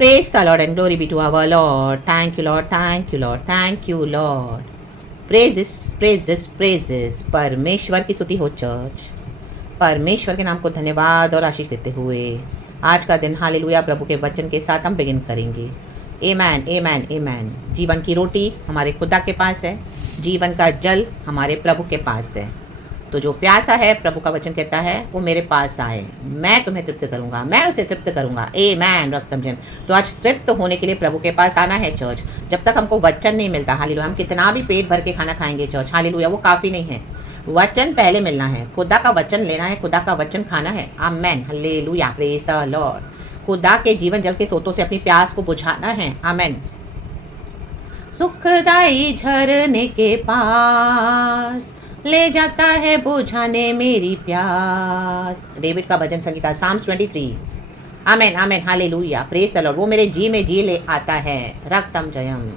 Praise the Lord and glory be to our Lord. Thank you, Lord. Thank you, Lord. Thank you, Lord. Praises, praises, praises. परमेश्वर की स्तुति हो church. परमेश्वर के नाम को धन्यवाद और आशीष देते हुए आज का दिन हालेलुया प्रभु के वचन के साथ हम बिगिन करेंगे। आमेन, आमेन, आमेन। जीवन की रोटी हमारे खुदा के पास है, जीवन का जल हमारे प्रभु के पास है। तो जो प्यासा है, प्रभु का वचन कहता है, वो मेरे पास आए, मैं तुम्हें तृप्त करूंगा, मैं उसे तृप्त करूंगा। आमेन। रक्तम जम। तो आज तृप्त होने के लिए प्रभु के पास आना है चर्च। जब तक हमको वचन नहीं मिलता, हालेलुया, हम कितना भी पेट भर के खाना खाएंगे चर्च, हालेलुया, वो काफ़ी नहीं है। वचन पहले मिलना है, खुदा का वचन लेना है, खुदा का वचन खाना है। Amen, hallelujah, praise the Lord. खुदा के जीवन जल के सोतों से अपनी प्यास को बुझाना है। आमेन। सुखदाई झरने के पास ले जाता है बुझाने मेरी प्यास। डेविड का भजन संगीता, Psalms 23। Amen, amen, hallelujah, praise the Lord. वो मेरे जी में जी ले आता है, रक्तम जयम।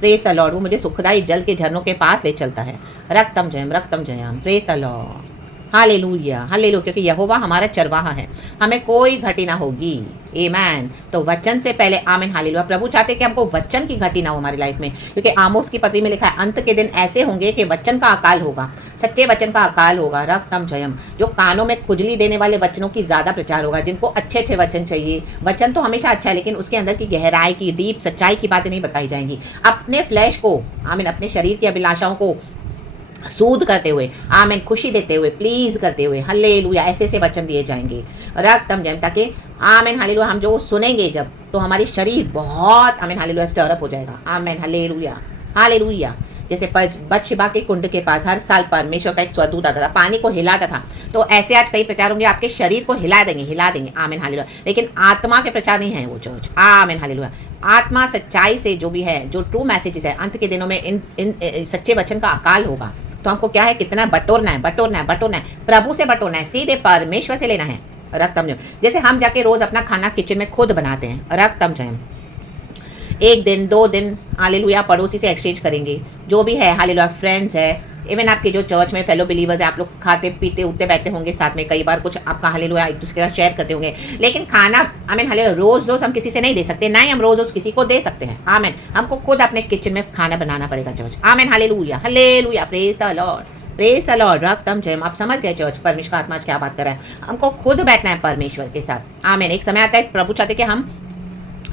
Praise the Lord. वो मुझे सुखदाई जल के झरनों के पास ले चलता है, रक्तम जयम, रक्तम जयम। Praise the Lord, hallelujah, hallelujah. क्योंकि यहोवा हमारा चरवाहा है, हमें कोई घटी ना होगी। आमेन। तो वचन से पहले आमीन, हालेलुया। प्रभु चाहते हैं कि हमको वचन की घटी ना हो हमारी लाइफ में, क्योंकि आमोस की पत्री में लिखा है, अंत के दिन ऐसे होंगे कि वचन का अकाल होगा, सच्चे वचन का अकाल होगा, रक्तम जयम। जो कानों में खुजली देने वाले वचनों की ज़्यादा प्रचार होगा, जिनको अच्छे अच्छे वचन चाहिए। वचन तो हमेशा अच्छा है, लेकिन उसके अंदर की गहराई की, डीप सच्चाई की बातें नहीं बताई जाएंगी। अपने फ्लैश को, आमीन, अपने शरीर की अभिलाषाओं को सूद करते हुए, आमीन, खुशी देते हुए, प्लीज करते हुए, हल्लेलुया, ऐसे ऐसे वचन दिए जाएंगे, रक्तम जयम। ताकि आमीन, हालेलुया, हम जो सुनेंगे जब, तो हमारी शरीर बहुत, आमीन, हालेलुया, स्टरअप हो जाएगा। आमीन, हालेलुया, हालेलुया। जैसे बत्शेबा के कुंड के पास हर साल परमेश्वर का एक स्वदूत आता था, पानी को हिलाता था। तो ऐसे आज कई प्रचार होंगे, आपके शरीर को हिला देंगे, हिला देंगे। आमीन, हालेलुया। लेकिन आत्मा के प्रचार नहीं है वो चर्च। Amen, hallelujah. आत्मा सच्चाई से जो भी है, जो ट्रू मैसेजेस है, अंत के दिनों में इन सच्चे वचन का अकाल होगा। तो हमको क्या है, कितना बटोरना है, बटोरना है, बटोरना है, प्रभु से बटोरना है, सीधे परमेश्वर से लेना है, रक्तम जयम। जैसे हम जाके रोज अपना खाना किचन में खुद बनाते हैं, रक्तम जयम। एक दिन, 2 दिन, हालेलुया, पड़ोसी से एक्सचेंज करेंगे, जो भी है, हालेलुया, फ्रेंड्स है, इवन आपके जो चर्च में फेलो बिलीवर्स है, आप लोग खाते पीते उठते बैठते होंगे साथ में, कई बार कुछ आपका हालेलुया एक दूसरे के साथ शेयर करते होंगे। लेकिन खाना, आमीन, हालेलुया, रोज रोज हम किसी से नहीं दे सकते, ना ही हम रोज रोज किसी को दे सकते हैं। आमीन। हमको खुद अपने किचन में खाना बनाना पड़ेगा church. Amen, hallelujah, hallelujah, praise the Lord, praise the Lord, रक्तम जयम। आप समझ गए चर्च, परमेश्वर का आत्मा आज क्या बात कर रहा है। हमको खुद बैठना है परमेश्वर के साथ। आमीन। एक समय आता है, प्रभु चाहते कि हम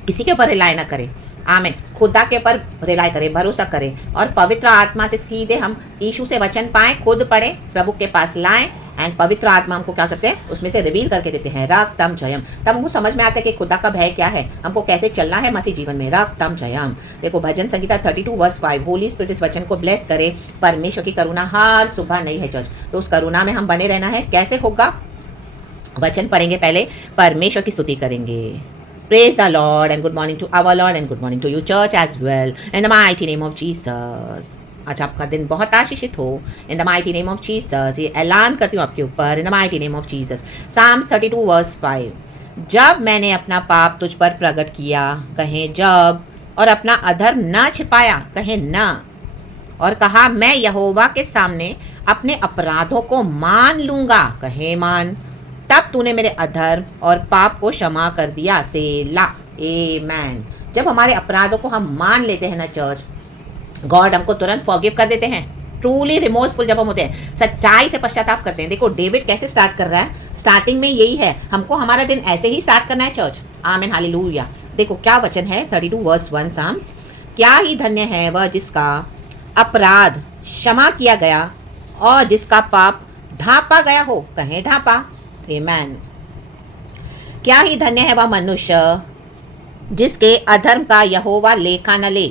किसी के ऊपर रिलाय ना करें, आमीन, खुदा के ऊपर रिलाय करें, भरोसा करें, और पवित्र आत्मा से सीधे हम यीशु से वचन पाएं, खुद पढ़ें, प्रभु के पास लाएं, एंड पवित्र आत्मा हमको क्या करते हैं, उसमें से रिवील करके देते हैं, रक्तम जयम। तब हमको समझ में आता है कि खुदा का भय क्या है, हमको कैसे चलना है मसीह जीवन में, रक्तम जयम। देखो भजन संगीता 32 वर्स 5, होली स्पिरिट इस वचन को ब्लेस करे। परमेश्वर की करुणा हर सुबह नई है चर्च। तो उस करुणा में हम बने रहना है। कैसे होगा, वचन पढ़ेंगे, पहले परमेश्वर की स्तुति करेंगे। Praise the Lord and good morning to our Lord and good morning to you church as well in the mighty name of Jesus। आज आपका दिन बहुत आशीषित हो in the mighty name of Jesus। ये ऐलान करती हूँ आपके ऊपर in the mighty name of Jesus। Psalms 32 verse 5। जब मैंने अपना पाप तुझ पर प्रकट किया, कहें जब, और अपना अधर्म न छिपाया, कहें न, और कहा मैं यहोवा के सामने अपने अपराधों को मान लूंगा, कहें मान, तब तूने मेरे अधर्म और पाप को क्षमा कर दिया, सेला। आमेन। जब हमारे अपराधों को हम मान लेते हैं ना चर्च, गॉड हमको तुरंत फॉरगिव कर देते हैं। ट्रूली रिमोर्सफुल जब हम होते हैं, सच्चाई से पश्चाताप करते हैं। देखो डेविड कैसे स्टार्ट कर रहा है, स्टार्टिंग में यही है, हमको हमारा दिन ऐसे ही स्टार्ट करना है चर्च। Amen, hallelujah. देखो क्या वचन है, 32 वर्स 1 साम्स। क्या ही धन्य है वह जिसका अपराध क्षमा किया गया और जिसका पाप ढांपा गया हो, कहें ढांपा। आमेन। क्या ही धन्य है वह मनुष्य जिसके अधर्म का यहोवा लेखा न ले,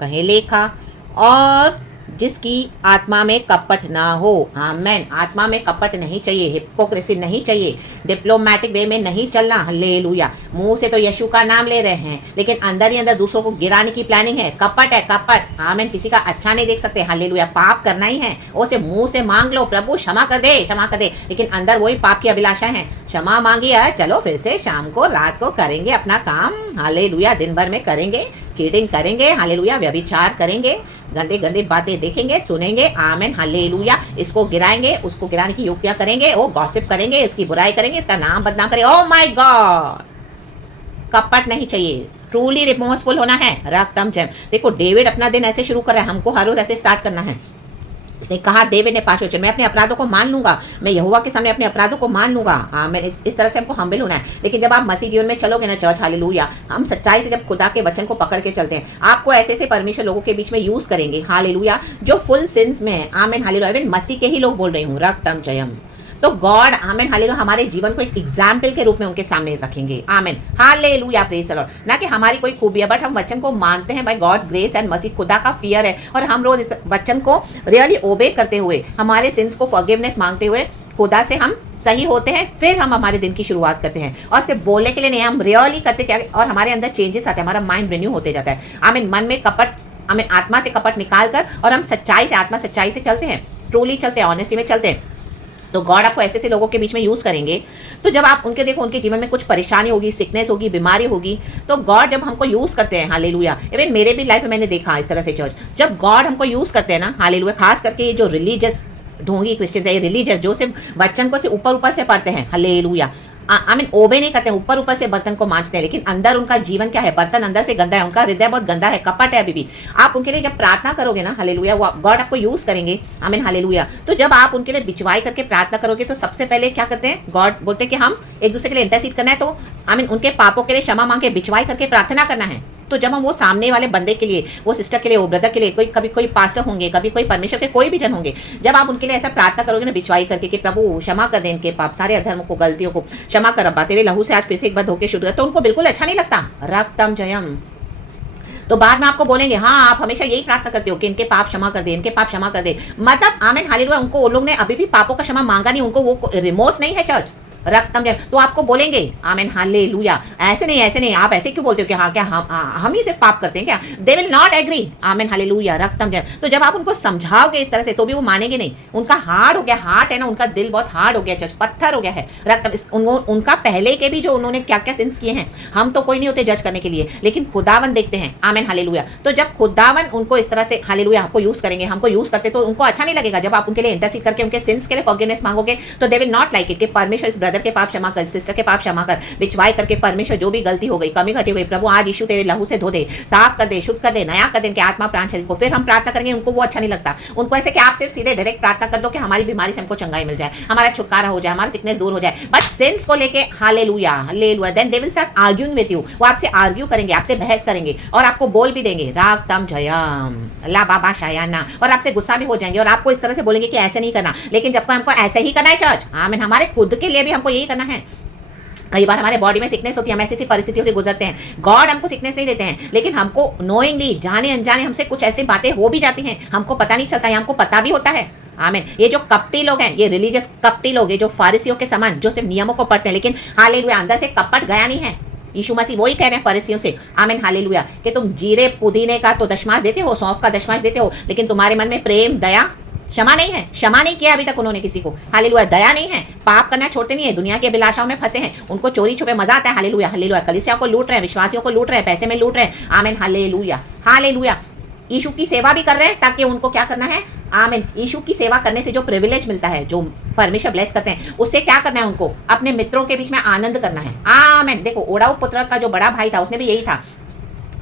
कहे लेखा, और जिसकी आत्मा में कपट ना हो। आमेन। आत्मा में कपट नहीं चाहिए, हिपोक्रेसी नहीं चाहिए, डिप्लोमेटिक वे में नहीं चलना। हालेलुया। मुंह से तो यीशु का नाम ले रहे हैं, लेकिन अंदर ही अंदर दूसरों को गिराने की प्लानिंग है, कपट है, कपट। आमेन। किसी का अच्छा नहीं देख सकते। हालेलुया। पाप करना ही है, उसे मुंह से मांग लो, प्रभु क्षमा कर दे, क्षमा कर दे, लेकिन अंदर वही पाप की अभिलाषा है। क्षमा मांगी है, चलो फिर से शाम को, रात को करेंगे अपना काम। हालेलुया। दिन भर में करेंगे, चीटिंग करेंगे, हालेलुया, व्यभिचार करेंगे, गंदे गंदे बातें देखेंगे, सुनेंगे। आमेन, हालेलुया। इसको गिराएंगे, उसको गिराने की युक्तियां करेंगे, वो गॉसिप करेंगे, इसकी बुराई करेंगे, इसका नाम बदनाम करेंगे। ओह माय गॉड, कपट नहीं चाहिए। ट्रूली रिमोर्सफुल होना है। रक्तम जय। देखो डेविड अपना दिन ऐसे शुरू कर रहा है, हमको हर रोज ऐसे स्टार्ट करना है। इसने कहा, डेविड ने 5 वचन, मैं अपने अपराधों को मान लूंगा, मैं यहोवा के सामने अपने अपराधों को मान लूंगा। मैं इस तरह से हमको हम्बल होना है। लेकिन जब आप मसीह जीवन में चलोगे ना चर्च, हालेलुया, हम सच्चाई से जब खुदा के वचन को पकड़ के चलते हैं, आपको ऐसे ऐसे परमेश्वर लोगों के बीच में यूज करेंगे, हालेलुया, जो फुल सिंस में है। आमीन हालेलुया। इवन मसीह के ही लोग बोल रही हूँ, रक्तम जयम। तो गॉड आमेन हालेलुया हमारे जीवन को एक एग्जाम्पल के रूप में उनके सामने रखेंगे। आमेन हालेलुया, प्रेज द लॉर्ड। ना कि हमारी कोई खूबी है, बट हम वचन को मानते हैं बाय गॉड्स ग्रेस एंड मसीह, खुदा का फियर है, और हम रोज इस वचन को रियली ओबे करते हुए, हमारे सिंस को फॉरगिवनेस मांगते हुए खुदा से हम सही होते हैं, फिर हम हमारे दिन की शुरुआत करते हैं। और सिर्फ बोलने के लिए नहीं, हम रियली करते क्या, और हमारे अंदर चेंजेस आते हैं, हमारा माइंड रिन्यू होते जाता है। आमीन। मन में कपट, आमीन, आत्मा से कपट निकाल कर, और हम सच्चाई से, आत्मा सच्चाई से चलते हैं, ट्रूली चलते हैं, ऑनेस्टी में चलते हैं। तो गॉड आपको ऐसे ऐसे लोगों के बीच में यूज करेंगे। तो जब आप उनके देखो, उनके जीवन में कुछ परेशानी होगी, सिकनेस होगी, बीमारी होगी, तो गॉड जब हमको यूज करते हैं, हालेलुया, इवन मेरे भी लाइफ में मैंने देखा इस तरह से चर्च, जब गॉड हमको यूज करते हैं ना, हालेलुया, खास करके ये जो रिलीजियस ढोंगी क्रिश्चियन है, रिलीजियस जो सिर्फ वचन को से ऊपर ऊपर से पढ़ते हैं, हालेलुया, आई मीन ओबे नहीं करते हैं, ऊपर ऊपर से बर्तन को मांजते हैं, लेकिन अंदर उनका जीवन क्या है, बर्तन अंदर से गंदा है, उनका हृदय बहुत गंदा है, कपट है अभी भी। आप उनके लिए जब प्रार्थना करोगे ना, हालेलुया, वो गॉड आपको यूज करेंगे। आमीन हालेलुया। तो जब आप उनके लिए बिचवाई करके प्रार्थना करोगे, तो सबसे पहले क्या करते हैं, गॉड बोलते हैं कि हम एक दूसरे के लिए इंटरसीड करना है, तो आमीन उनके पापों के लिए क्षमा मांग के बिचवाई करके प्रार्थना करना है। तो जब हम वो सामने वाले बंदे के लिए, वो सिस्टर के लिए, वो ब्रदर के लिए, कोई कभी कोई पास्टर होंगे, कभी कोई परमेश्वर के कोई भी जन होंगे, जब आप उनके लिए ऐसा प्रार्थना करोगे ना बिचवाई करके कि प्रभु क्षमा कर दे इनके पाप, सारे अधर्म को, गलतियों को क्षमा कर, अब्बा तेरे लहू से आज फिर से एक बार धोके शुद्ध कर, तो उनको बिल्कुल अच्छा नहीं लगता। रक्तम जयम। तो बाद में आपको बोलेंगे, हाँ आप हमेशा यही प्रार्थना करते हो कि इनके पाप क्षमा कर दे, इनके पाप क्षमा कर दे। मतलब आमीन हालेलुया, उनको, वो लोग ने अभी भी पापों का क्षमा मांगा नहीं, उनको वो रिमोर्स नहीं है चर्च, रक्तम जय। तो आपको बोलेंगे, आमीन हालेलुया, ऐसे नहीं ऐसे नहीं, आप ऐसे क्यों बोलते हो कि हाँ क्या हम ही सिर्फ पाप करते हैं क्या, दे विल नॉट एग्री। आमीन हालेलुया, रक्तम जय। तो जब आप उनको समझाओगे इस तरह से, तो भी वो मानेंगे नहीं। उनका हार्ड हो गया, हार्ट है ना, उनका दिल बहुत हार्ड हो गया चर्च, पत्थर हो गया है। रक्तम, उनका पहले के भी जो उन्होंने क्या क्या सिंस किए हैं, हम तो कोई नहीं होते जज करने के लिए, लेकिन खुदावन देखते हैं। आमीन हालेलुया। तो जब खुदावन उनको इस तरह से, हालेलुया, आपको यूज करेंगे, हमको यूज करते, तो उनको अच्छा नहीं लगेगा। जब आप उनके लिए इंटरसीड करके उनके सिंस के लिए फॉरगिवनेस मांगोगे, तो they will not like it कि परमेश्वर इस ब्रदर के पाप क्षमा कर, सिस्टर के पाप क्षमा कर, बिचवाई करके परमेश्वर जो भी गलती हो गई, कमी घटी हो गई, प्रभु आज यीशु तेरे लहू से धो दे, साफ कर दे, शुद्ध कर दे, नया कर दे इनके आत्मा प्राण शरीर को। फिर हम प्रार्थना करेंगे, उनको वो अच्छा नहीं लगता। उनको ऐसे कि आप सिर्फ सीधे डायरेक्ट प्रार्थना कर दो कि हमारी बीमारी से हमको चंगाई मिल जाए, हमारा छुटकारा हो जाए, हमारा सिकनेस दूर हो जाए। बट सिंस को लेके hallelujah hallelujah, then they will start arguing with you. वो आपसे आर्ग्यू करेंगे, आपसे बहस करेंगे, और आपको बोल भी देंगे, राग तम जयम ला बाबा शायाना, और आपसे गुस्सा भी हो जाएंगे, और आपको इस तरह से बोलेंगे कि ऐसे नहीं करना। लेकिन जब हमको ऐसे ही करना है चर्च, आमीन, हमारे खुद के लिए भी हमको यही करना है। कई बार हमारे बॉडी में सिकनेस होती है, हम ऐसी ऐसी परिस्थितियों से गुजरते हैं, गॉड हमको सिकनेस नहीं देते हैं, लेकिन हमको नोइंगली, जाने अनजाने हमसे कुछ ऐसी बातें हो भी जाती हैं, हमको पता नहीं चलता है, हमको पता भी होता है। आमीन। ये जो कपटी लोग हैं, ये रिलीजियस कपटी लोग, ये जो फारिसियों के समान, जो सिर्फ नियमों को पढ़ते हैं, लेकिन हालेलुया अंदर से कपट गया नहीं है। यीशु मसीह वही कह रहे हैं फरीसियों से, आमीन हालेलुया, कि तुम जीरे पुदीने का तो दशमांश देते हो, सौंफ का दशमांश देते हो, लेकिन तुम्हारे मन में प्रेम, दया, क्षमा नहीं है। क्षमा नहीं किया अभी तक उन्होंने किसी को, हालेलुया, दया नहीं है, पाप करना छोड़ते नहीं है, दुनिया की अभिलाषाओं में फंसे हैं, उनको चोरी छुपे मजा आता है। हालेलुया हालेलुया, कलीसिया को लूट रहे हैं, विश्वासियों को लूट रहे हैं, पैसे में लूट रहे हैं। आमीन हालेलुया हालेलुया। यीशु की सेवा भी कर रहे हैं, ताकि उनको क्या करना है, आमीन, यीशु की सेवा करने से जो प्रिविलेज मिलता है, जो परमेश्वर ब्लेस करते हैं, उससे क्या करना है, उनको अपने मित्रों के बीच में आनंद करना है। आमीन। देखो ओडाऊ पुत्र का जो बड़ा भाई था, उसने भी यही था।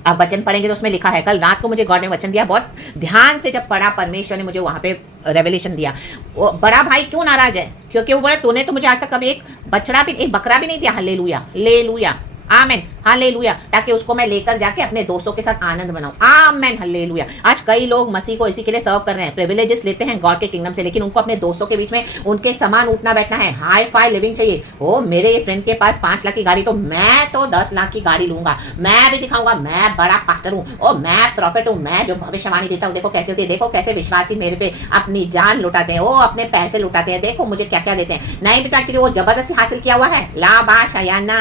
आप वचन पढ़ेंगे तो उसमें लिखा है, कल रात को मुझे गॉड ने वचन दिया, बहुत ध्यान से जब पढ़ा, परमेश्वर ने मुझे वहां पे रेवलेशन दिया। वो बड़ा भाई क्यों नाराज है, क्योंकि वो बोले तूने तो मुझे आज तक कभी एक बछड़ा भी, एक बकरा भी नहीं दिया। हालेलुया हालेलुया, आमेन हालेलुया, ताकि उसको मैं लेकर जाके अपने दोस्तों के साथ आनंद मनाऊं। Amen hallelujah. आज कई लोग मसीह को इसी के लिए सर्व कर रहे हैं, प्रिविलेजेस लेते हैं गॉड के किंगडम से, लेकिन उनको अपने दोस्तों के बीच में उनके समान उठना बैठना है, हाई फाई लिविंग चाहिए। ओ मेरे ये फ्रेंड के पास 5 लाख की गाड़ी, तो मैं तो 10 लाख की गाड़ी लूंगा, मैं भी दिखाऊंगा मैं बड़ा पास्टर हूँ, ओ मैं प्रॉफिट हूँ, मैं जो भविष्यवाणी देता हूँ। देखो कैसे होती है, देखो कैसे विश्वासी मेरे पे अपनी जान लुटाते हैं, वो अपने पैसे लुटाते हैं, देखो मुझे क्या क्या देते हैं। नहीं बेटा, एक्चुअली वो जबरदस्ती हासिल किया हुआ है, लाबाशायाना,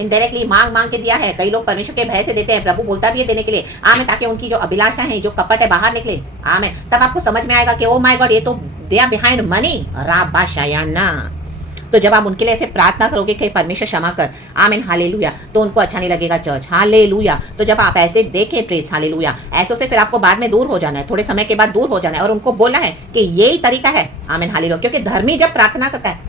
इनडायरेक्टली मांग मांग के दिया है। कई लोग परमेश्वर के भय से देते हैं, प्रभु बोलता भी है देने के लिए, आमें, ताकि उनकी जो अभिलाषा है, जो कपट है, बाहर निकले। आमें। तब आपको समझ में आएगा कि ओ माय गॉड, ये तो दे आर बिहाइंड मनी, राबाशायाना। तो जब आप उनके लिए ऐसे प्रार्थना करोगे कि परमेश्वर क्षमा कर, आमीन हालेलुया, तो उनको अच्छा नहीं लगेगा चर्च, हालेलुया। तो जब आप ऐसे देखें ट्रेस, हालेलुया, ऐसों से फिर आपको बाद में दूर हो जाना है, थोड़े समय के बाद दूर हो जाना है, और उनको बोलना है कि यही तरीका है, आमीन हालेलुया। क्योंकि धर्मी जब प्रार्थना करता है,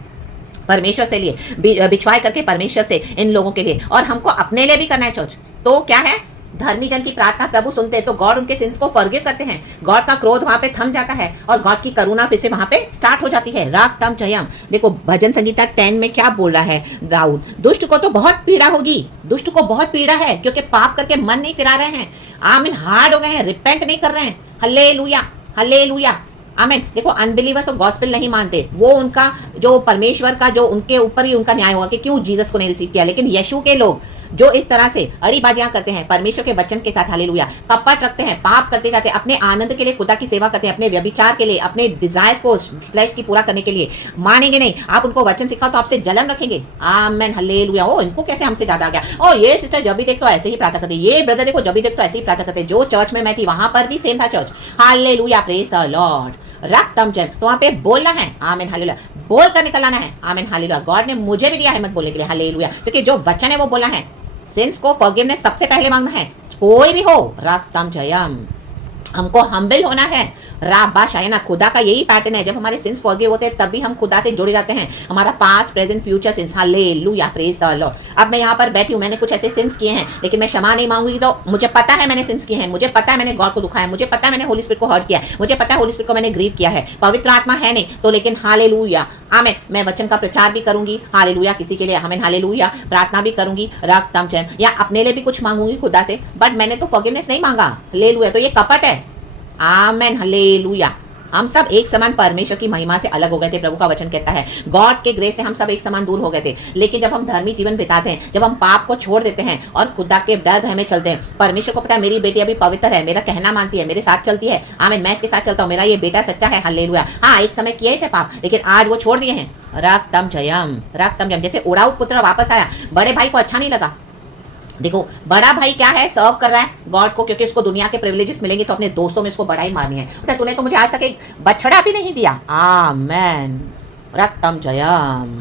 परमेश्वर से लिए बिछवाई करके परमेश्वर से इन लोगों के लिए, और हमको अपने लिए भी करना है चर्च। तो क्या है, धर्मी जन की प्रार्थना प्रभु सुनते हैं तो गॉड उनके सिंस को फॉरगिव करते हैं, गॉड का क्रोध वहां पे थम जाता है और गॉड की करुणा फिर से वहां पे स्टार्ट हो जाती है। राग तम जयम। देखो भजन संगीता 10 में क्या बोल रहा है दाऊद, दुष्ट को तो बहुत पीड़ा होगी, दुष्ट को बहुत पीड़ा है क्योंकि पाप करके मन नहीं फिरा रहे हैं, आमीन, हार्ड हो गए हैं, रिपेंट नहीं कर रहे हैं। हल्लेलुया, हल्लेलुया, आमीन। देखो अनबिलीवर्स और गॉस्पेल नहीं मानते, वो उनका जो परमेश्वर का जो उनके ऊपर ही उनका न्याय होगा कि क्यों जीसस को नहीं रिसीव किया। लेकिन यीशु के लोग जो इस तरह से अड़ीबाजियां करते हैं परमेश्वर के वचन के साथ, हालेलुया, कपट रखते हैं, पाप करते जाते हैं, अपने आनंद के लिए खुदा की सेवा करते हैं, अपने व्यभिचार के लिए, अपने डिजायर्स को फ्लैश की पूरा करने के लिए, मानेंगे नहीं। आप उनको वचन सिखाओ तो आपसे जलन रखेंगे। आमेन, हालेलुया। ओ इनको कैसे हमसे ज्यादा आ गया, ओ ये सिस्टर जब भी देखो ऐसे ही प्रार्थना करते, ये ब्रदर देखो जब भी देखो ऐसे ही प्रार्थना करते। जो चर्च में मैं थी वहां पर भी सेम था church. Hallelujah, praise the Lord. रक्तम जय। तो वहां पे बोलना है, आमीन, हालेलुया, बोल कर निकल आना है, आमीन, हालेलुया। गॉड ने मुझे भी दिया हिम्मत बोलने के लिए, हालेलुया, क्योंकि जो वचन है वो बोला है। सिंस को फॉरगिवनेस सबसे पहले मांगना है, कोई भी हो। रक्तम जयम। हमको हम्बल होना है। राबा शायना, खुदा का यही पैटर्न है, जब हमारे सिंस फॉरगिव होते हैं तभी हम खुदा से जुड़े जाते हैं, हमारा past present future since. Hallelujah, praise the Lord. अब मैं यहाँ पर बैठी हूँ, मैंने कुछ ऐसे सिंस किए हैं लेकिन मैं क्षमा नहीं मांगूंगी तो मुझे पता है मैंने सिंस किए हैं, मुझे पता है मैंने गॉड को दुखाया, मुझे पता है मैंने होली स्पिरिट को हर्ट किया है, मुझे पता है होली स्पिरिट को मैंने ग्रीव किया है। पवित्र आत्मा है नहीं तो, लेकिन हालेलुया, आमीन, मैं वचन का प्रचार भी करूंगी, हालेलुया, किसी के लिए, आमीन, हालेलुया, प्रार्थना भी करूंगी, रक्तम जय, या अपने लिए भी कुछ मांगूंगी खुदा से, बट मैंने तो फॉरगिवनेस नहीं मांगा। हालेलुया, तो ये कपट है। Amen, hallelujah. हम सब एक समान परमेश्वर की महिमा से अलग हो गए थे। प्रभु का वचन कहता है गॉड के ग्रेस से हम सब एक समान दूर हो गए थे। लेकिन जब हम धर्मी जीवन बिताते हैं, जब हम पाप को छोड़ देते हैं और खुदा के डर भय में चलते हैं, परमेश्वर को पता है मेरी बेटी अभी पवित्र है, मेरा कहना मानती है, मेरे साथ चलती है, आमीन, मैं इसके साथ चलता हूँ, मेरा ये बेटा सच्चा है, हालेलुया। हाँ, एक समय किए थे पाप लेकिन आज वो छोड़ दिए हैं। रक्तम जयम, रक्तम जयम। जैसे उड़ाऊ पुत्र वापस आया, बड़े भाई को अच्छा नहीं लगा। देखो बड़ा भाई क्या है, सर्व कर रहा है गॉड को, क्योंकि उसको दुनिया के प्रिविलेजेस मिलेंगे तो अपने दोस्तों में उसको बड़ाई मारनी है। तो तूने तो मुझे आज तक एक बछड़ा भी नहीं दिया। आमेन, रक्तम जयम।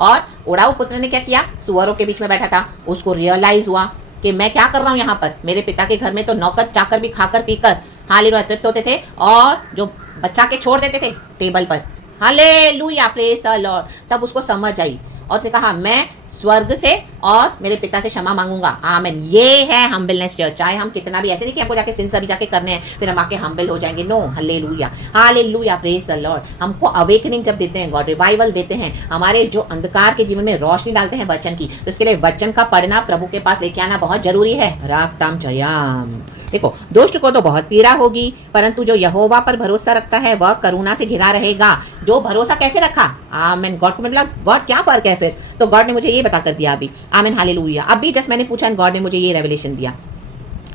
और उड़ाऊ पुत्र ने क्या किया, सुअरों के बीच में बैठा था, उसको रियलाइज हुआ कि मैं क्या कर रहा हूँ यहाँ पर। मेरे पिता के घर में तो नौकर चाकर भी खाकर पीकर हालेलुया तृप्त होते थे और जो बच्चा के छोड़ देते थे टेबल पर। Hallelujah, praise the Lord. तब उसको समझ आई और उसने कहा मैं स्वर्ग से और मेरे पिता से क्षमा मांगूंगा। आमीन। ये है हम्बलनेस चर्च। चाहे हम कितना भी, ऐसे नहीं कि हमको जाके सिंस अभी जाके करने हैं फिर हम आके हम्बल हो जाएंगे, no. Hallelujah, hallelujah, praise the Lord. हमको अवेकनिंग जब देते हैं गॉड, रिवाइवल देते हैं, हमारे जो अंधकार के जीवन में रोशनी डालते हैं वचन की, तो इसके लिए वचन का पढ़ना, प्रभु के पास लेके आना बहुत जरूरी है। रागताम जयाम। देखो दुष्ट को तो बहुत पीड़ा होगी, परंतु जो यहोवा पर भरोसा रखता है वह करुणा से घिरा रहेगा। जो भरोसा कैसे रखा, आमीन, गॉड को मतलब गॉड क्या फर्क है फिर, तो गॉड ने मुझे ये बता कर दिया अभी, आमीन, हालेलुया। अभी जस्ट मैंने पूछा, गॉड ने मुझे ये रेवलेशन दिया,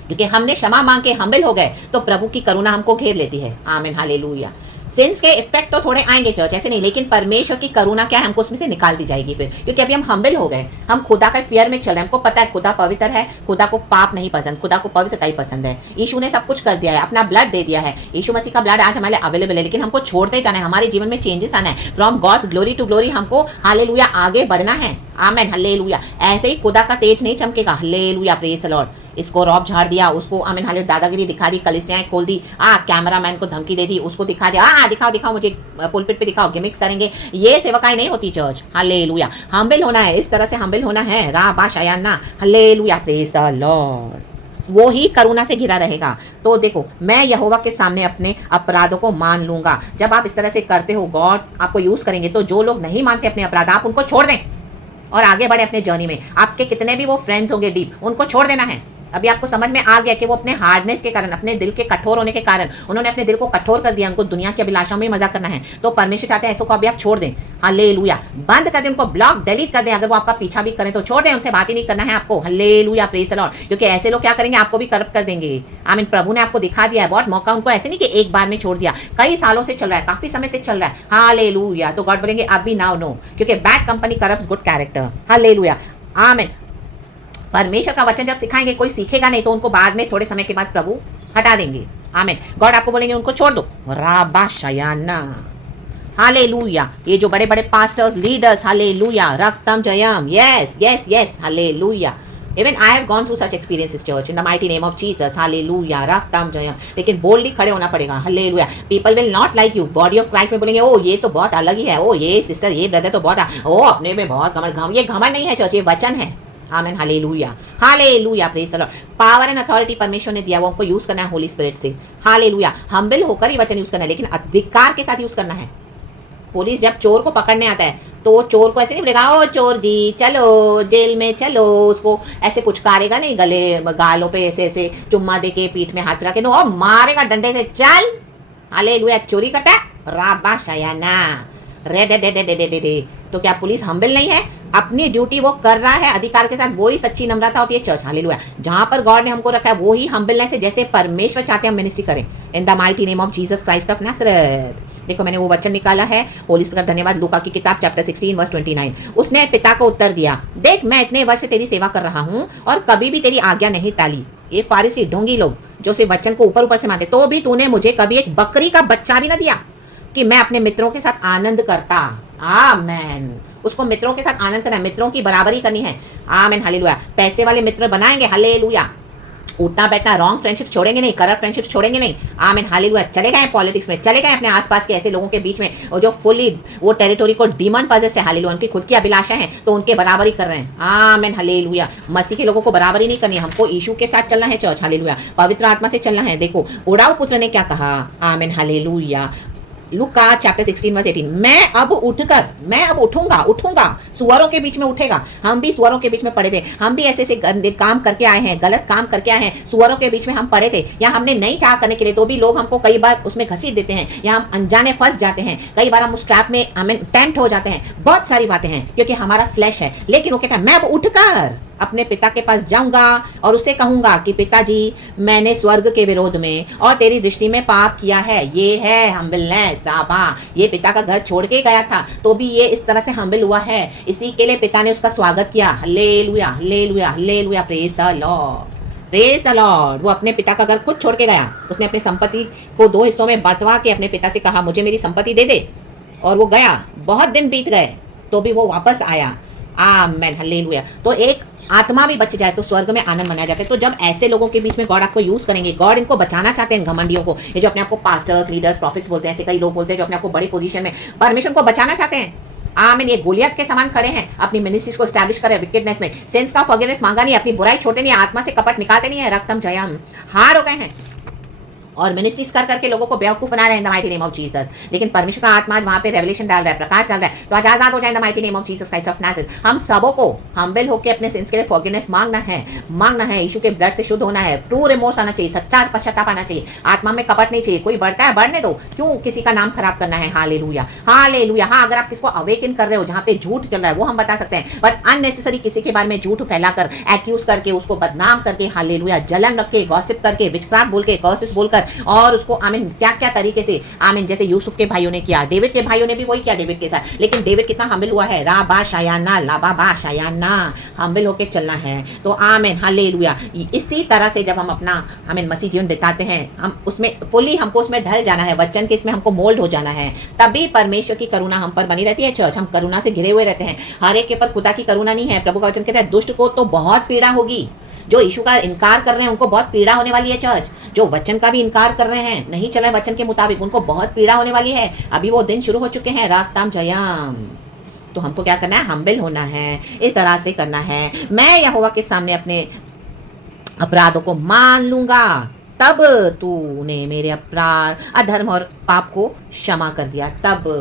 क्योंकि हमने क्षमा मांग के हम्बल हो गए तो प्रभु की करुणा हमको घेर लेती है। आमीन, हालेलुया। सिंस के इफेक्ट तो थोड़े आएंगे चर्च, ऐसे नहीं, लेकिन परमेश्वर की करुणा क्या है, हमको उसमें से निकाल दी जाएगी फिर, क्योंकि अभी हम हम्बल हो गए, हम खुदा का फियर में चल रहे हैं। हमको पता है खुदा पवित्र है, खुदा को पाप नहीं पसंद, खुदा को पवित्रता ही पसंद है। यीशु ने सब कुछ कर दिया है, अपना ब्लड दे दिया है, यीशु मसीह का ब्लड आज हमारे अवेलेबल है, लेकिन हमको छोड़ते जाना है, हमारे जीवन में चेंजेस आना है, from God's glory to glory हमको हालेलुया आगे बढ़ना है। आमीन, हालेलुया। ऐसे ही खुदा का तेज नहीं चमकेगा। Hallelujah, praise the Lord. इसको रौब झाड़ दिया, उसको आमीन हालेलुया दादागिरी दिखा दी, कलीसियाएं खोल दी, कैमरामैन को धमकी दे दी, उसको दिखा दिया, दिखाओ दिखाओ मुझे, पुलपिट पे दिखाओ, गिमिक्स करेंगे। ये सेवकाई नहीं होती चर्च। हालेलुया। हम्बल होना है, इस तरह से हम्बल होना है। राबा शायाना, हालेलुया, प्रेज द लॉर्ड। वो ही करुणा से घिरा रहेगा। तो देखो मैं यहोवा के सामने अपने अपराधों को मान लूंगा। जब आप इस तरह से करते हो, गॉड आपको यूज करेंगे। तो जो लोग नहीं मानते अपने अपराध, आप उनको छोड़ दें और आगे बढ़े अपने जर्नी में। आपके कितने भी वो फ्रेंड्स होंगे डीप, उनको छोड़ देना है। अभी आपको समझ में आ गया कि वो अपने हार्डनेस के कारण, अपने दिल के कठोर होने के कारण, उन्होंने अपने दिल को कठोर कर दिया, उनको दुनिया की अभिलाषाओं में मजा करना है। तो परमेश्वर चाहते हैं ऐसों को अभी आप छोड़ दें। हालेलुया। बंद कर दें, उनको ब्लॉक डिलीट कर दें। अगर वो आपका पीछा भी करें तो छोड़ दें, उनसे बात ही नहीं करना है आपको। Hallelujah, praise the Lord. क्योंकि ऐसे लोग क्या करेंगे, आपको भी करप्ट कर देंगे। आमीन। प्रभु ने आपको दिखा दिया है बहुत मौका, उनको ऐसे नहीं कि एक बार में छोड़ दिया, कई सालों से चल रहा है, काफी समय से चल रहा है। हालेलुया। तो गॉड बोलेंगे अभी नाउ नो, क्योंकि bad company corrupts good character. Hallelujah, आमीन। परमेश्वर का वचन जब सिखाएंगे, कोई सीखेगा नहीं तो उनको बाद में थोड़े समय के बाद प्रभु हटा देंगे। आमीन। गॉड आपको बोलेंगे उनको छोड़ दो। राबा शयाना, हालेलुया। ये जो बड़े बड़े पास्टर्स, लीडर्स, हालेलुया, रक्तम जयम, yes yes yes, hallelujah. Even I have gone through such experiences, church, in the mighty name of Jesus. Hallelujah. रक्तम Jayam. लेकिन बोल्डली खड़े होना पड़ेगा. Hallelujah. People will not like you. Body of Christ में बोलेंगे, ओ ये तो बहुत अलग ही है. ओ ये सिस्टर, ये ब्रदर तो बहुत, ओ अपने में बहुत घमंड. ये घमंड नहीं है चर्च, ये वचन है. Amen. Hallelujah. Hallelujah. Praise the Lord. Power and authority परमेश्वर ने दिया, वो हमको यूज करना है होली स्पिरिट से. हालेलुया. हम्बल होकर ही वचन यूज करना है, लेकिन अधिकार के साथ यूज करना है. पुलिस जब चोर को पकड़ने आता है तो चोर को ऐसे नहीं बोलेगा, ओ चोर जी चलो जेल में चलो, उसको ऐसे पुचकारेगा नहीं, गले गालों पे ऐसे ऐसे चुम्मा दे के पीठ में हाथ फिरा के, नो मारेगा डंडे से, चल. हालेलुया. चोरी करता है, राबा शयाना रे दे दे दे दे दे दे. तो क्या पुलिस हम्बल नहीं है? अपनी ड्यूटी वो कर रहा है अधिकार के साथ, वो ही सच्ची नम्रता होती है चर्च. हालेलुया. जहां पर गॉड ने हमको रखा है वो ही हम्बलनेस है, जैसे परमेश्वर चाहते हैं हम मिनिस्ट्री करें. In the mighty name of Jesus Christ of Nazareth. देखो मैंने वो वचन निकाला है, होली स्पिरिट का धन्यवाद. लूका की किताब चैप्टर 16 वर्स 29. उसने पिता को उत्तर दिया, देख मैं इतने वर्ष से तेरी सेवा कर रहा हूँ और कभी भी तेरी आज्ञा नहीं टाली. ये फारिसी ढोंगी लोग जो सिर्फ वचन को ऊपर ऊपर से मानते, तो भी तूने मुझे कभी एक बकरी का बच्चा भी ना दिया कि मैं अपने मित्रों के साथ आनंद करता. आमेन. उसको मित्रों के साथ आनंद करना है, मित्रों की बराबरी करनी है. आमेन. हालेलुया. पैसे वाले मित्र बनाएंगे. हालेलुया. उठना बैठना, रॉन्ग फ्रेंडशिप छोड़ेंगे नहीं, करप्ट फ्रेंडशिप छोड़ेंगे नहीं. आमीन. हालेलुया. चले गए पॉलिटिक्स में, चले गए अपने आसपास के ऐसे लोगों के बीच में और जो फुली वो टेरिटोरी को डीमन पजेस्ट है. हालेलुया. उनकी खुद की अभिलाषा है तो उनके बराबरी कर रहे हैं. आमीन. हालेलुया. मसीह के लोगों को बराबरी नहीं करनी, हमको यीशु के साथ चलना है चर्च. हालेलुया. पवित्र आत्मा से चलना है. देखो उड़ाऊ पुत्र ने क्या कहा. आमीन. हालेलुया. लूका चैप्टर 16 वर्स 18. मैं अब उठूंगा. सुअरों के बीच में उठेगा. हम भी सुअरों के बीच में पड़े थे, हम भी ऐसे ऐसे गंदे काम करके आए हैं, गलत काम करके आए हैं. सुअरों के बीच में हम पड़े थे, या हमने नहीं चाह करने के लिए, तो भी लोग हमको कई बार उसमें घसीट देते हैं, या हम अनजाने फंस जाते हैं. कई बार हम उस ट्रैप में हमें टेम्प्ट हो जाते हैं. बहुत सारी बातें हैं क्योंकि हमारा फ्लैश है. लेकिन वो कहता है मैं अब उठकर अपने पिता के पास जाऊंगा और उससे कहूंगा कि पिताजी मैंने स्वर्ग के विरोध में और तेरी दृष्टि में पाप किया है. ये है हम्बलनेस. राबा. ये पिता का घर छोड़ के गया था तो भी ये इस तरह से हम्बल हुआ है. इसी के लिए पिता ने उसका स्वागत किया. Hallelujah. Hallelujah. Hallelujah. Praise the Lord. Praise the Lord. वो अपने पिता का घर खुद छोड़ के गया. उसने अपनी संपत्ति को 2 हिस्सों में बंटवा के अपने पिता से कहा मुझे मेरी संपत्ति दे दे, और वो गया. बहुत दिन बीत गए तो भी वो वापस आया. आमेन. हालेलुया. तो एक आत्मा भी बच जाए तो स्वर्ग में आनंद मनाया जाता है. तो जब ऐसे लोगों के बीच में गॉड आपको यूज करेंगे, गॉड इनको बचाना चाहते हैं, घमंडियों को, ये जो अपने आपको पास्टर्स, लीडर्स, प्रॉफिट्स बोलते हैं, ऐसे कई लोग बोलते हैं जो अपने आपको बड़ी पोजीशन में, परमेश्वर को बचाना चाहते हैं. आमीन. ये गोलियत के समान खड़े हैं, अपनी मिनिस्ट्रीज को स्टैब्लिश करे विकेटनेस में. सेंस का फॉरगिवनेस मांगा नहीं, अपनी बुराई छोड़ते नहीं, आत्मा से कपट निकालते नहीं है. रक्तम जयम. हार्ड हो गए हैं और मिनिस्ट्रीज कर करके लोगों को बेवकूफ बना रहे हैं इन the mighty name of Jesus. लेकिन परमेश्वर का आत्मा आज वहां पे रेवलेशन डाल रहा है, प्रकाश डाल रहा है, तो आज आजाद हो जाए इन the mighty name of Jesus Christ of Nazareth. हम सबों को हम्बल होकर अपने सिंस के लिए फॉरगिवनेस मांगना है. यीशु के ब्लड से शुद्ध होना है. ट्रू रिमोर्स आना चाहिए, सच्चा पश्चाताप आना चाहिए. आत्मा में कपट नहीं चाहिए. कोई बढ़ता है बढ़ने दो, क्यों किसी का नाम खराब करना है. हालेलुया. हालेलुया. हाँ, अगर आप किसको अवेकन कर रहे हो जहाँ पे झूठ चल रहा है वो हम बता सकते हैं, बट अननेसेसरी किसी के बारे में झूठ फैलाकर, एक्यूज करके, उसको बदनाम करके, हालेलुया, जलन रख के, गॉसिप करके, विचक्राफ्ट बोल के, कर्सेस बोलकर, और उसको आमीन क्या क्या तरीके से, आमीन, जैसे यूसुफ के भाइयों ने किया, डेविड के भाइयों ने भी वही किया डेविड के साथ. लेकिन डेविड कितना हम्बल हुआ है. राबा शायाना लाबा शायाना. हम्बल होके चलना है. तो आमीन. हालेलुया. इसी तरह से जब हम अपना आमीन मसीह जीवन बिताते हैं, हम उसमें फुली, हमको उसमें ढल जाना है, वचन के इसमें हमको मोल्ड हो जाना है, तभी परमेश्वर की करुणा हम पर बनी रहती है. चर्च, हम करुणा से घिरे हुए रहते हैं. हर एक के पर खुदा की करुणा नहीं है. प्रभु का वचन कहता है दुष्ट को तो बहुत पीड़ा होगी. जो यीशु का इनकार कर रहे हैं उनको बहुत पीड़ा होने वाली है. चर्च, जो वचन का भी इनकार कर रहे हैं, नहीं चल रहे वचन के मुताबिक, उनको बहुत पीड़ा होने वाली है. अभी वो दिन शुरू हो चुके हैं. रागताम जयम. तो हमको क्या करना है? हम्बल होना है. इस तरह से करना है. मैं यहोवा के सामने अपने अपराधों को मान लूंगा, तब तूने मेरे अपराध, अधर्म और पाप को क्षमा कर दिया. तब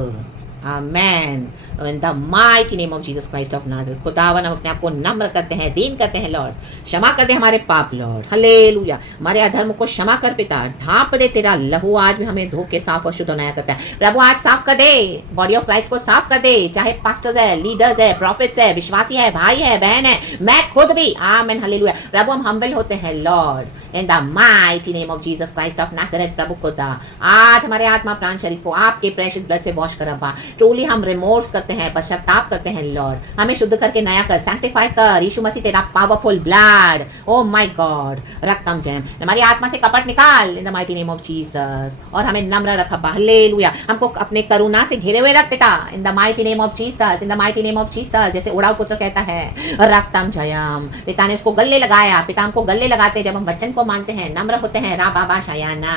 amen. In the mighty name of Jesus Christ of Nazareth. खुदावन, हम अपने आप को नम्र करते हैं, दीन करते हैं. लॉर्ड, क्षमा कर दे हमारे पाप. Lord, hallelujah. हमारे अधर्म को क्षमा कर पिता. ढांप दे तेरा लहू आज भी हमें धो के साफ और शुद्ध नया करता है. प्रभु आज साफ कर दे, बॉडी ऑफ क्राइस्ट को साफ कर दे. चाहे पास्टर्स है, लीडर्स है, प्रॉफिट्स है, विश्वासी है, भाई है, बहन है, मैं खुद भी. आमेन. हालेलुया. प्रभु हम हम्बल होते हैं. Lord, in the mighty name of Jesus Christ of Nazareth. प्रभु खुदा आज हमारे आत्मा प्राण शरीर को आपके प्रेशियस ब्लड से वॉश कर. ट्रूली हम रिमोर्स करते हैं, पश्चाताप करते हैं लॉर्ड। हमें शुद्ध करके नया कर, सैंक्टिफाई कर यीशु मसीह तेरा powerful blood. Oh my God, रक्तम जय, हमारी आत्मा से कपट निकाल in the mighty name of Jesus, और हमें नम्र रख अब्बा, हालेलुया। हमको अपने करुणा से घिरे हुए रख पिता, in the mighty name of Jesus, in the mighty name of Jesus. जैसे उड़ाव पुत्र कहता है रक्तम जयम, पिता ने उसको गले लगाया। पिता हमको गले लगाते जब हम वचन को मानते हैं, नम्र होते हैं, रा बाबा शयाना।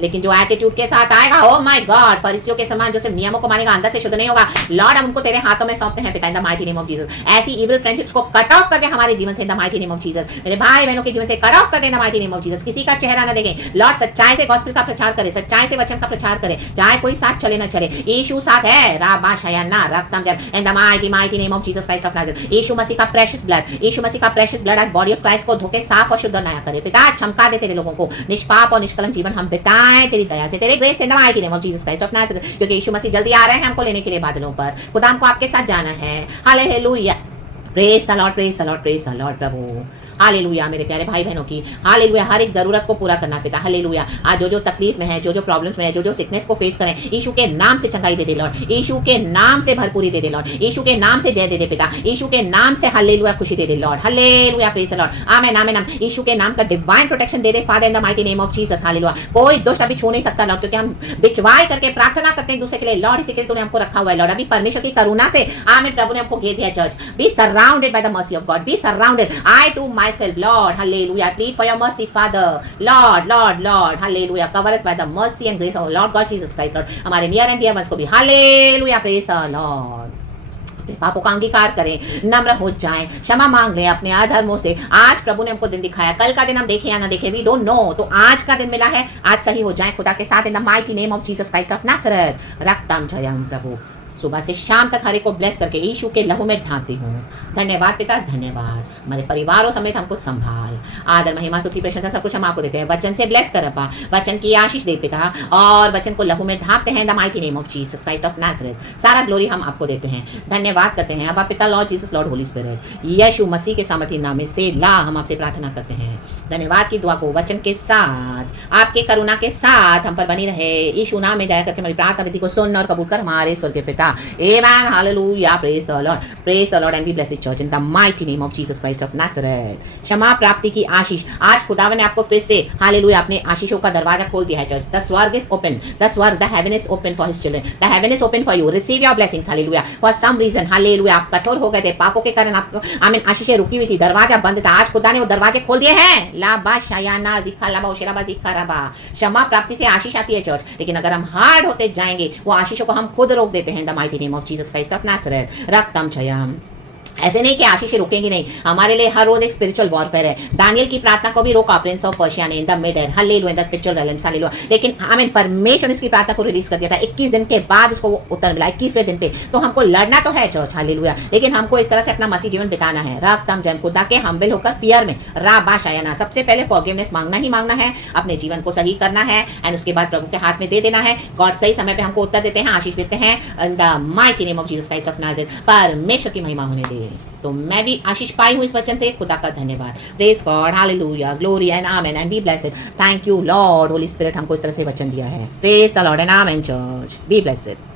लेकिन जो एटीट्यूड के साथ आएगा, ओ माय गॉड, फरीसियों के समान जो सिर्फ नियमों को मानेगा, अंदर से शुद्ध नहीं होगा, लॉर्ड हम उनको तेरे हाथों में सौंपते हैं पिता, in the mighty name of Jesus. ऐसी इविल फ्रेंडशिप्स को कट ऑफ कर दे हमारे जीवन से, in the mighty name of Jesus. मेरे भाई बहनों के जीवन से कट ऑफ कर दे, in the mighty name of Jesus. किसी का चेहरा ना देखें लॉर्ड, सच्चाई से गॉस्पेल का प्रचार करे, सच्चाई से वचन का प्रचार करे, चाहे कोई साथ चले ना चले, यीशु साथ है, राबा शयाना रक्तम जय, in the mighty name of Jesus Christ of Nazareth. यीशु मसीह का प्रेशियस ब्लड, यीशु मसीह का प्रेशियस ब्लड आज बॉडी ऑफ क्राइस्ट को धोके साफ और शुद्ध और नया करे पिता। चमका दे तेरे लोगों को, निष्पाप और निष्कलंक जीवन हम बिताएं तेरी दया से, तेरे grace, in the mighty name of Jesus Christ of Nazareth. क्योंकि यीशु मसीह जल्दी आ रहे हैं हमको लेने के लिए बादलों पर। खुदा हमको आपके साथ जाना है। Hallelujah, praise the Lord, praise the Lord, praise the Lord Prabhu. Hallelujah मेरे प्यारे भाई बहनों की, हालेलुया हर एक जरूरत को पूरा करना पिता, हालेलुया। आज जो तकलीफ में है, जो प्रॉब्लम्स में है, जो सिकनेस को फेस करें, यीशु के नाम से चंगाई दे दे लॉर्ड, यीशु के नाम से भरपूरी दे दे लॉर्ड, यीशु के नाम से जय दे दे पिता, यीशु के नाम से हालेलुया खुशी दे दे Lord, hallelujah praise the Lord, amen amen amen. यीशु के नाम का डिवाइन प्रोटेक्शन दे दे Father, in the mighty name of Jesus, hallelujah. कोई दुष्ट अभी छू नहीं सकता लॉर्ड, क्योंकि हम बिचवाई करके प्रार्थना करते हैं दूसरे के लिए लॉर्ड, इसी के लिए तूने हमको रखा हुआ है लॉर्ड। अभी परमेश्वर की करुणा से आमेन प्रभु ने हमको घेर दिया church, be surrounded by the mercy of God, be surrounded. I to myself Lord, hallelujah, I plead for your mercy father, lord, hallelujah, cover us by the mercy and grace of Lord God Jesus Christ, Lord। हमारे near and dear ones को भी hallelujah, praise the Lord। पापों का अंगीकार करें, नम्र हो जाएं, क्षमा मांग लें अपने अधर्मों से। आज प्रभु ने हमको दिन दिखाया, कल का दिन हम देखें या ना देखें, वी डोंट नो, तो आज का दिन मिला है, आज सही हो जाएं खुदा के साथ, in the mighty name of Jesus Christ of Nazareth. रक्तम जयम प्रभु, सुबह से शाम तक हर एक को ब्लेस करके यीशु के लहू में ढांपती हूँ। धन्यवाद पिता, धन्यवाद। हमारे परिवारों समेत हमको संभाल, आदर महिमा स्तुति प्रशंसा सब कुछ हम आपको देते हैं। वचन से ब्लेस कर अब्बा, वचन की आशीष दे पिता, और वचन को लहू में ढांपते हैं the mighty name of Jesus Christ of Nazareth. सारा ग्लोरी हम आपको देते हैं, धन्यवाद करते हैं अब्बा पिता, Lord Jesus, Lord Holy Spirit, यीशु मसीह के सामर्थी नाम से ला हम आपसे प्रार्थना करते हैं। धन्यवाद की दुआ को वचन के साथ, आपके करुणा के साथ हम पर बनी रहे। यीशु नाम में दया करके हमारी प्रार्थना विधि को सुन और कबूल कर हमारे स्वर्गीय पिता। Amen, hallelujah, praise the Lord and we bless His church in the mighty name of Jesus Christ of Nazareth। क्षमा प्राप्ति की आशीष, आज खुदावन ने आपको फिर से हालेलुया अपने आशीषों का दरवाजा खोल दिया है चर्च। द स्वर्ग इज ओपन, द स्वर्ग, the heaven is open for his children, the heaven is open for you, receive your blessings, hallelujah. For some reason hallelujah आप कठोर हो गए थे, पापों के कारण आपको आमीन आशीषें रुकी हुई थी, दरवाजा बंद था, आज खुदा ने वो दरवाजे खोल दिए हैं। लाबा शायाना जिखा लाबा ओशेराबा जिखा रबा। क्षमा प्राप्ति से आशीष आती है चर्च, लेकिन अगर हम हार्ड होते जाएंगे वो आशीषों को हम खुद रोक देते हैं। The mighty name of Jesus Christ of Nazareth. रक्तम जयम, ऐसे नहीं कि आशीषें रुकेंगी नहीं, हमारे लिए हर रोज एक स्पिरिचुअल वॉरफेयर है। दानियल की प्रार्थना को भी रोका प्रिंस ऑफ पर्शिया ने, in the mid air, hallelujah, in the spiritual realms, hallelujah. लेकिन आमीन परमेश्वर ने इसकी प्रार्थना को रिलीज कर दिया था 21 दिन के बाद, उसको वो उत्तर मिला 21वें दिन पे। तो हमको लड़ना तो है चर्च, हालेलुया, लेकिन हमको इस तरह से अपना मसीह जीवन बिताना है। रक्तम जयम, खुदा के हम्बल होकर फियर में राबा शायाना, सबसे पहले फॉरगिवनेस मांगना ही मांगना है, अपने जीवन को सही करना है, एंड उसके बाद प्रभु के हाथ में दे देना है। गॉड सही समय पे हमको उत्तर देते हैं, आशीष देते हैं, इन the mighty name of Jesus Christ of Nazareth. परमेश्वर की महिमा होने दे। तो मैं भी आशीष पाई हूँ इस वचन से, खुदा का धन्यवाद। Praise God, hallelujah, glory and amen and be blessed. Thank you Lord, Holy spirit हमको इस तरह से वचन दिया है। Praise the Lord and amen church, be blessed.